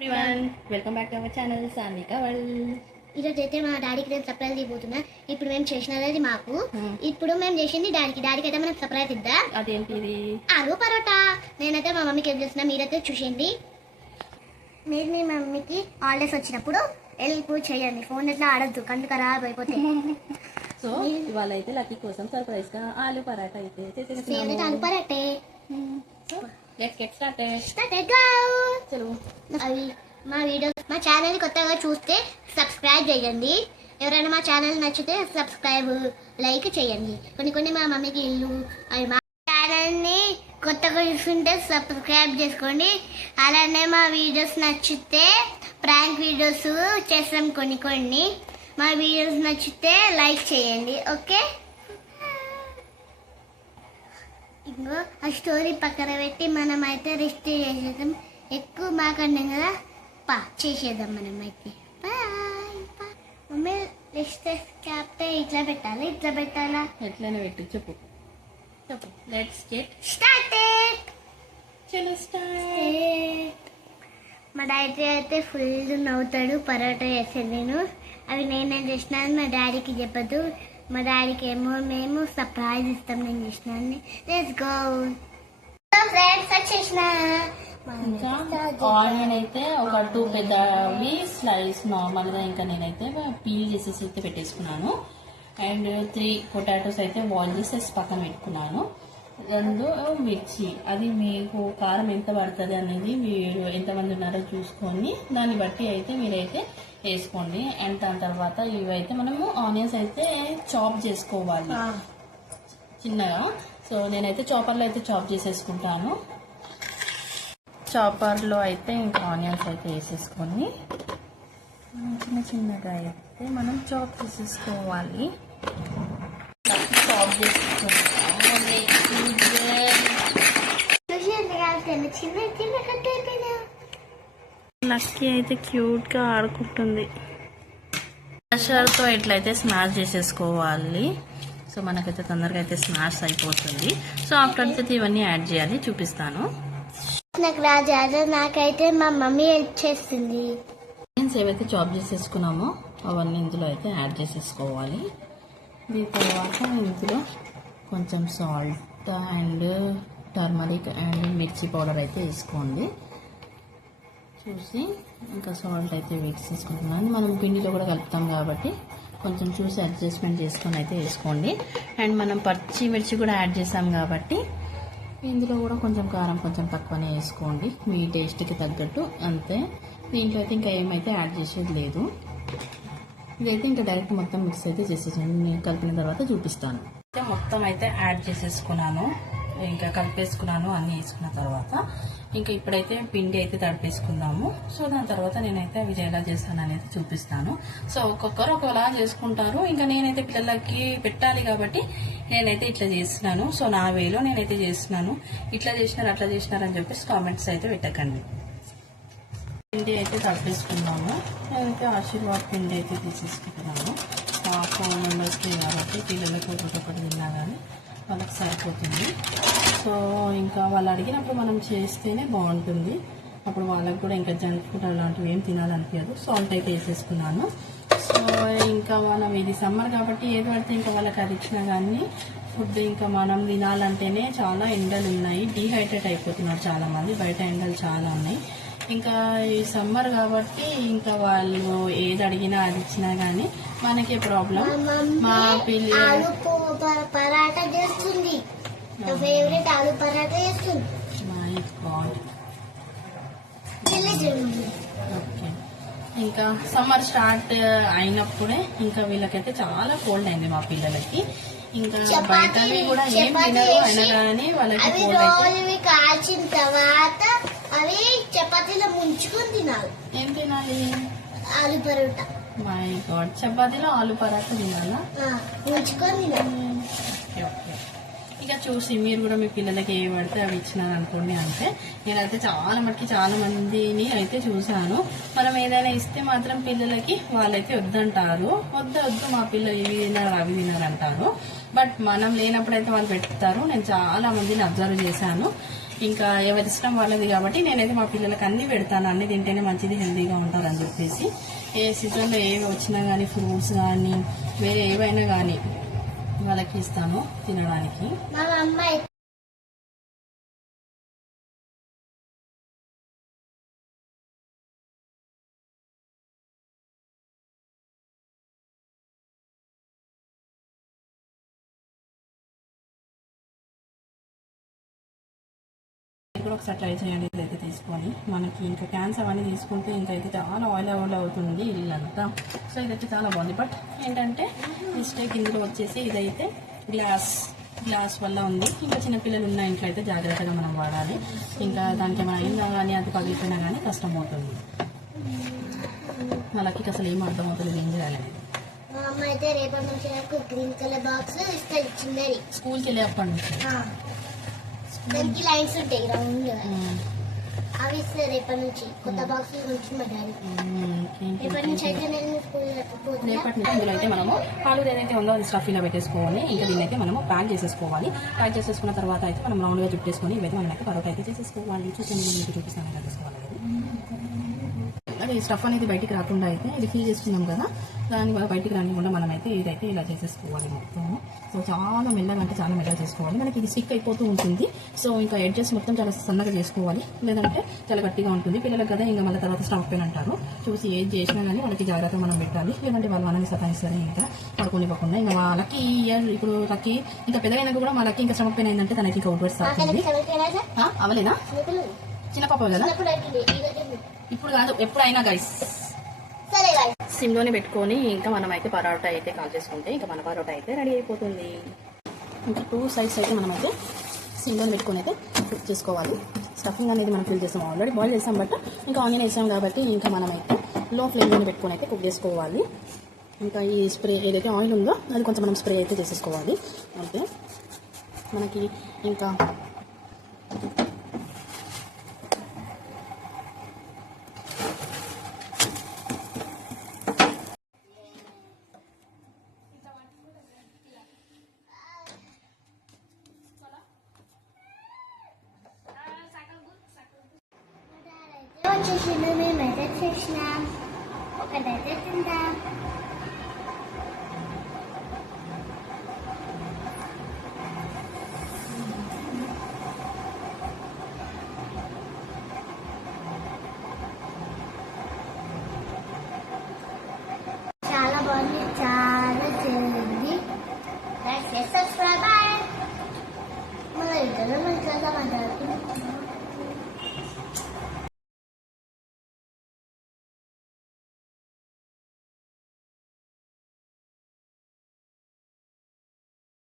Everyone welcome back to our channel Sanvika world. ఈరోజు అయితే మా డాడీకి నేను సర్ప్రైజ్ ఇవ్వబోతున్నా. ఇప్పుడు మేము చేసినది మాకు, ఇప్పుడు మేము చేసింది డాడీకి అయితే మనం సర్ప్రైజ్ ఇద్దాం. అదేంటిది? ఆలు పరోటా. నేనైతే మా మమ్మీకి ఏం చేస్తున్నా, మీరైతే చూసేయండి. మీరు మీ మమ్మీకి హాలిడేస్ వచ్చినప్పుడు వెళ్ళి చేయండి, ఫోన్ ఎట్లా ఆడద్దు, కళ్ళు ఖరాబ్ అయిపోతాయి. సో ఇవాళ అయితే లక్కీ కోసం సర్ప్రైజ్ గా ఆలు పరాటా అయితే చేసేస్తున్నాము. ఆలు parathe. So let's get started. చలో. అవి మా వీడియోస్ మా ఛానల్ కొత్తగా చూస్తే సబ్స్క్రైబ్ చేయండి. ఎవరైనా మా ఛానల్ నచ్చితే సబ్స్క్రైబ్ లైక్ చేయండి. కొన్ని మా మమ్మీకి ఇల్లు అవి మా ఛానల్ని కొత్తగా చూస్తుంటే సబ్స్క్రైబ్ చేసుకోండి. అలానే మా వీడియోస్ నచ్చితే ప్రాంక్ వీడియోస్ చేస్తాం కొన్ని మా వీడియోస్ నచ్చితే లైక్ చేయండి. ఓకే, ఇంకో ఆ స్టోరీ పక్కన పెట్టి మనం అయితే రెస్ట్ చేసేద్దాం. ఎక్కువ మాకండి కదా, చేసేద్దాం మనం అయితే. మమ్మీ రెస్ట్ క్యాప్టే ఇట్లా పెట్టాలి, ఇట్లా పెట్టాలా? ఎట్లనే పెట్టు, చెప్పు. Let's get started. చలో స్టార్ట్. మా డాడీ అయితే ఫుల్ నవ్వుతాడు. పరోటా చేసేది నేను, అవి నేనేం చేసినాను మా డాడీకి చెప్పదు. మా డాడీకి ఏమో మేము సర్ప్రైజ్ ఇస్తాం నేను చేసినాన్ని. Let's go friends. వచ్చేసిన ఇంకా ఆనియన్ అయితే ఒక 2 పెద్దవి స్లైస్ నార్మల్ గా ఇంకా నేనైతే పీల్ చేసేసి అయితే పెట్టేసుకున్నాను. అండ్ 3 పొటాటోస్ అయితే బాయిల్ చేసేసి పక్కన పెట్టుకున్నాను. 2 మిర్చి, అది మీకు కారం ఎంత పడుతుంది అనేది మీరు ఎంతమంది ఉన్నారో చూసుకొని దాన్ని బట్టి అయితే మీరైతే వేసుకోండి. అండ్ దాని తర్వాత ఇవైతే మనము ఆనియన్స్ అయితే చాప్ చేసుకోవాలి చిన్నగా. సో నేనైతే చాపర్లో అయితే చాప్ చేసేసుకుంటాను. చాపర్లో అయితే ఇంకా ఆనియన్స్ అయితే వేసేసుకొని చిన్నగా అయితే మనం చాప్ చేసేసుకోవాలి. చాప్ లక్కీ అయితే క్యూట్ గా ఆడుకుంటుంది. స్మాషర్తో ఎట్లయితే స్మాష్ చేసేసుకోవాలి. సో మనకైతే తొందరగా అయితే స్మాష్ అయిపోతుంది. సో ఆఫ్టర్ దట్ ఇవన్నీ యాడ్ చేయాలి, చూపిస్తాను. నాకు రాజా, నాకైతే మా మమ్మీ హెల్ప్ చేస్తుంది. ఏవైతే చాప్ చేసేసుకున్నామో అవన్నీ ఇందులో అయితే యాడ్ చేసేసుకోవాలి. దీని తర్వాత ఇందులో కొంచెం సాల్ట్ అండ్ టర్మరిక్ అండ్ మిర్చి పౌడర్ అయితే వేసుకోండి. చూసి ఇంకా సాల్ట్ అయితే వేసేసుకుంటున్నాను. మనం పిండిలో కూడా కలుపుతాం కాబట్టి కొంచెం చూసి అడ్జస్ట్మెంట్ చేసుకొని అయితే వేసుకోండి. అండ్ మనం పచ్చిమిర్చి కూడా యాడ్ చేసాం కాబట్టి ఇందులో కూడా కొంచెం కారం కొంచెం తక్కువనే వేసుకోండి, మీ టేస్ట్కి తగ్గట్టు. అంతే, దీంట్లో అయితే ఇంకా ఏమైతే యాడ్ చేసేది లేదు. ఇదైతే ఇంకా డైరెక్ట్ మొత్తం మిక్స్ అయితే చేసేసాను. నేను కలిపిన తర్వాత చూపిస్తాను. మొత్తం అయితే యాడ్ చేసేసుకున్నాను, ఇంకా కలిపేసుకున్నాను. అన్నీ వేసుకున్న తర్వాత ఇంకా ఇప్పుడైతే పిండి అయితే తడిపేసుకుందాము. సో దాని తర్వాత నేనైతే అవి ఎలా చేస్తాను అనేది చూపిస్తాను. సో ఒక్కొక్కరు ఒకలా చేసుకుంటారు. ఇంకా నేనైతే పిల్లలకి పెట్టాలి కాబట్టి నేనైతే ఇట్లా చేస్తున్నాను. సో నా వేలో నేనైతే చేస్తున్నాను. ఇట్లా చేసినారు అట్లా చేసినారు అని చెప్పేసి కామెంట్స్ అయితే పెట్టకండి. పిండి అయితే తడిపేసుకున్నాము. నేనైతే ఆశీర్వాద్ పిండి అయితే తీసేసుకుంటున్నాను. 4 మెంబర్స్కి కాబట్టి పిల్లలకి ఒకటి తిన్నా కానీ వాళ్ళకి సరిపోతుంది. సో ఇంకా వాళ్ళు అడిగినప్పుడు మనం చేస్తేనే బాగుంటుంది. అప్పుడు వాళ్ళకి కూడా ఇంకా జంక్ ఫుడ్ అలాంటివి ఏం తినాలనిపించదు. సాల్ట్ అయితే వేసేసుకున్నాను. సో ఇంకా మనం ఇది సమ్మర్ కాబట్టి ఏది పడితే ఇంకా వాళ్ళకి అది ఇచ్చినా కానీ ఫుడ్ ఇంకా మనం తినాలంటేనే చాలా ఎండలు ఉన్నాయి. డీహైడ్రేట్ అయిపోతున్నారు చాలామంది, బయట ఎండలు చాలా ఉన్నాయి. ఇంకా ఈ సమ్మర్ కాబట్టి ఇంకా వాళ్ళు ఏది అడిగినా అది ఇచ్చినా కానీ మనకే ప్రాబ్లం. మా పిల్లలు పరాటా చేస్తుంది, ఫేవరెట్ ఆలు పరాటా చేస్తుంది. My God. ఓకే, ఇంకా సమ్మర్ స్టార్ట్ అయినప్పుడే ఇంకా వీళ్ళకైతే చాలా కోల్డ్ అయింది మా పిల్లలకి. ఇంకా బయటవి కూడా ఏం తినరు అయినా కానీ వాళ్ళకి రోజు కాల్చిన తర్వాత అవి చపాతీలో ముంచుకొని తినాలి. ఏం తినాలి? ఆలు పరోటా. మై గాడ్, చపాతీలో ఆలు పరాటా తినాలా? ముంచుకొని తినాలి. ఓకే, ఇక చూసి మీరు కూడా మీ పిల్లలకి ఏ పడితే అవి ఇచ్చినారు అనుకోండి. అంటే నేనైతే చాలా మందిని అయితే చూశాను. మనం ఏదైనా ఇస్తే మాత్రం పిల్లలకి వాళ్ళైతే వద్దంటారు. వద్దు మా పిల్లలు ఇవి తిన్నారు అవి తిన్నారు అంటారు. బట్ మనం లేనప్పుడైతే వాళ్ళు పెడతారు. నేను చాలా మందిని అబ్జర్వ్ చేశాను. ఇంకా ఎవరి ఇష్టం వాళ్ళది కాబట్టి నేనైతే మా పిల్లలకి అన్ని పెడతాను. అన్ని తింటేనే మంచిది, హెల్తీగా ఉంటారు అని చెప్పేసి. ఏ సీజన్లో ఏవి వచ్చినా కానీ ఫ్రూట్స్ కానీ వేరే ఏవైనా కానీ వాళ్ళకి ఇస్తాను తినడానికి. మా అమ్మాయి కూడా ఒకసారి ట్రై చేయండి. ఇదైతే తీసుకొని మనకి ఇంకా క్యాన్స్ అవన్నీ తీసుకుంటే ఇంకైతే చాలా ఆయిల్ అవుతుంది ఇల్లంతా. సో ఇదైతే చాలా బాగుంది. బట్ ఏంటంటే మిస్టేక్ ఇందులో వచ్చేసి ఇదైతే గ్లాస్ వల్ల ఉంది. ఇంకా చిన్నపిల్లలు ఉన్న ఇంట్లో అయితే జాగ్రత్తగా మనం వాడాలి. ఇంకా దానికి ఏమైనా అయిందా కానీ అది పగిలిపోయినా కానీ కష్టం అవుతుంది. వాళ్ళకి అసలు ఏం అర్థం అవుతుంది ఏం చేయాలని. మా అమ్మ అయితే రేపటి నుంచి నాకు గ్రీన్ కలర్ బాక్స్ ఇచ్చింది స్కూల్కి వెళ్ళేప్పటి నుంచి. దానికి లైన్స్ ఉంటాయి రౌండ్, అవి ఇస్తే రేపటి నుంచి కొత్త బాక్స్ నుంచి మా డాడీ. రేపటి నుంచి అయితే నేను రేపటి నుంచి ఇందులో అయితే మనము ఆలు ఏదైతే ఉందో అది స్టఫ్ ఇలా పెట్టేసుకోవాలి. ఇంకా దీన్ని అయితే మనము ప్యాక్ చేసేసుకోవాలి. ప్యాక్ చేసేసుకున్న తర్వాత అయితే మనం రౌండ్గా చుట్టేసుకొని ఇవైతే మనం అయితే పరోటా అయితే చేసేసుకోవాలి. చూసండి మీకు చూపిస్తాను ఎలా చేసుకోవాలి. అదే స్టఫ్ అనేది బయటికి రాకుండా అయితే ఇది ఫిల్ చేసుకున్నాం కదా, దాని వల్ల బయటికి రానివ్వకుండా మనం అయితే ఇదైతే ఇలా చేసేసుకోవాలి మొత్తం. సో చాలా మెల్లగా అంటే చాలా మెల్లగా చేసుకోవాలి. మనకి ఇది స్టిక్ అయిపోతూ ఉంటుంది. సో ఇంకా ఎడ్జెస్ మొత్తం చాలా సన్నగా చేసుకోవాలి, లేదంటే చాలా గట్టిగా ఉంటుంది. పిల్లలకు కదా ఇంకా మళ్ళీ తర్వాత స్టవ్ పెయిన్ అంటారు. చూసి ఏది చేసినా కానీ వాళ్ళకి జాగ్రత్తగా మనం పెట్టాలి, లేదంటే వాళ్ళు మనల్ని సతాయిస్తారు ఇంకా పడుకోనివ్వకుండా. ఇంకా వాళ్ళకి ఇయర్ ఇప్పుడు లక్కి ఇంకా పెద్దగైనాక కూడా వాళ్ళకి ఇంకా స్టమక్ పెయిన్ అయిందంటే తనకి ఇంకా అవుట్వర్డ్స్ అవుతుంది. అవలేదా చిన్న పాప కదా, ఇప్పుడు కాదు ఎప్పుడైనా గైస్. సిమ్లోనే పెట్టుకొని ఇంకా మనం అయితే పరోటా అయితే కాల్ చేసుకుంటే ఇంకా మన పరోటా అయితే రెడీ అయిపోతుంది. ఇంకా 2 సైడ్స్ అయితే మనం అయితే సిమ్లోనే పెట్టుకొని అయితే కుక్ చేసుకోవాలి. స్టఫింగ్ అనేది మనం ఫిల్ చేస్తాం, ఆల్రెడీ బాయిల్ చేస్తాం. బట్ ఇంకా ఆనియన్ వేసాం కాబట్టి ఇంకా మనం అయితే లో ఫ్లేమ్లోనే పెట్టుకొని అయితే కుక్ చేసుకోవాలి. ఇంకా ఈ స్ప్రే ఏదైతే ఆయిల్ ఉందో అది కొంచెం మనం స్ప్రే అయితే చేసేసుకోవాలి. అంటే మనకి ఇంకా వచ్చేసింది. మేమైతే చేసినాం, ఒకటైతే తింటాం. చాలా బాగుంది, చాలా చేయండి. సబ్స్క్రైబ్ మన ఇంట్లో మంచిగా మాట్లాడుతున్నాం.